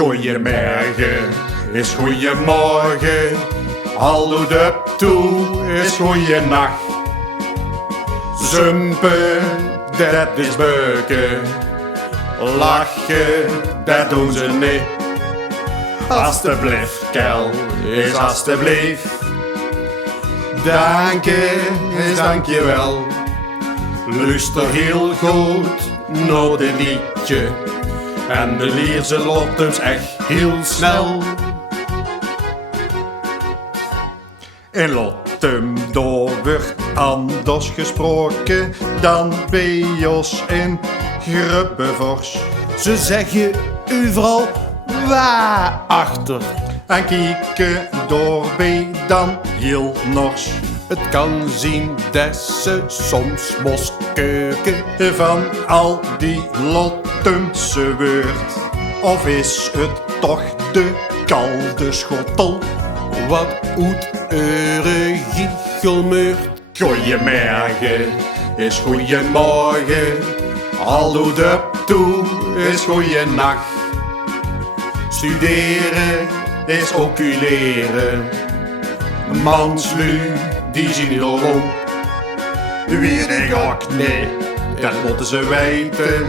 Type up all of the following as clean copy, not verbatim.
Goeiemorgen is goeiemorgen, hallo de toe is goeienacht. Zumpen, dat is beuken, lachen, dat doen ze niet. Alsjeblieft, kel, is alsjeblieft. Danke is dankjewel. Luister heel goed naar dit liedje. En de leer ze loopt ons echt heel snel. In Lottum door wordt anders gesproken dan bij ons in Grubbevors. Ze zeggen overal waar achter. En kijken doorbij dan heel nors. Het kan zien dat ze soms moest keuken van al die Lottumse woord. Of is het toch de kalde schottel wat uit eure giechelmeurt? Goeiemorgen is goeiemorgen, hallo de toe is goeienacht. Studeren is ook u leren, manslui die zien niet al rond. Wie ik ook nee, dat moeten ze weten,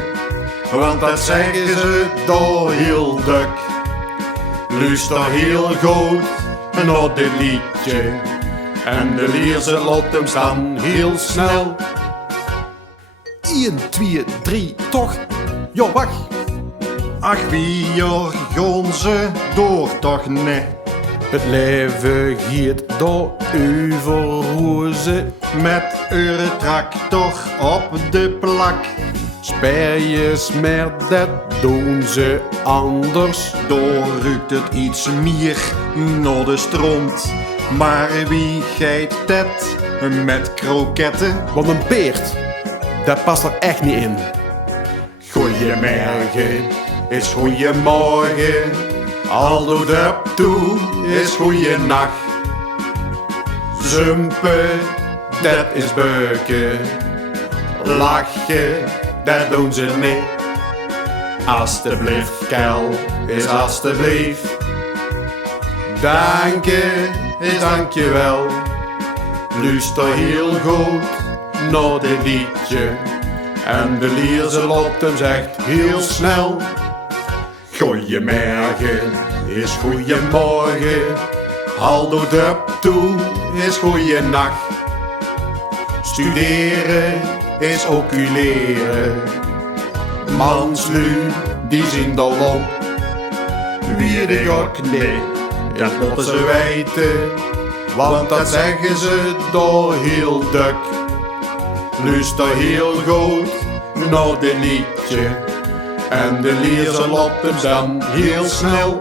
want dat zeggen ze door heel duk. Luister heel goed naar dit liedje en de leer ze Lottum staan heel snel. 1, 2, 3, toch? Ja, wacht. Ach, wie gaan ze door toch nee? Het leven giet door overrozen met uw tractor op de plak. Sperjes, maar dat doen ze anders. Door ruikt het iets meer naar de stront. Maar wie geit dat met kroketten? Want een beert, dat past er echt niet in. Goeiemorgen is goeiemorgen, hallo de toe is goeienacht. Zumpen, dat is beuken, lachen, dat doen ze niet. Alsjeblieft, kel, is alsjeblieft. Danke is dankjewel. Luister heel goed naar dit liedje en de leer ze Lottum zegt heel snel. Goeiemorgen is goeiemorgen, hallo de toe is goeienacht. Studeren is ook u leren, manslui die zien al op. Wie ik ook nee, dat moeten ze weten, want dat zeggen ze door heel duk. Luister heel goed naar dit liedje en de leer ze Lottum dan heel snel.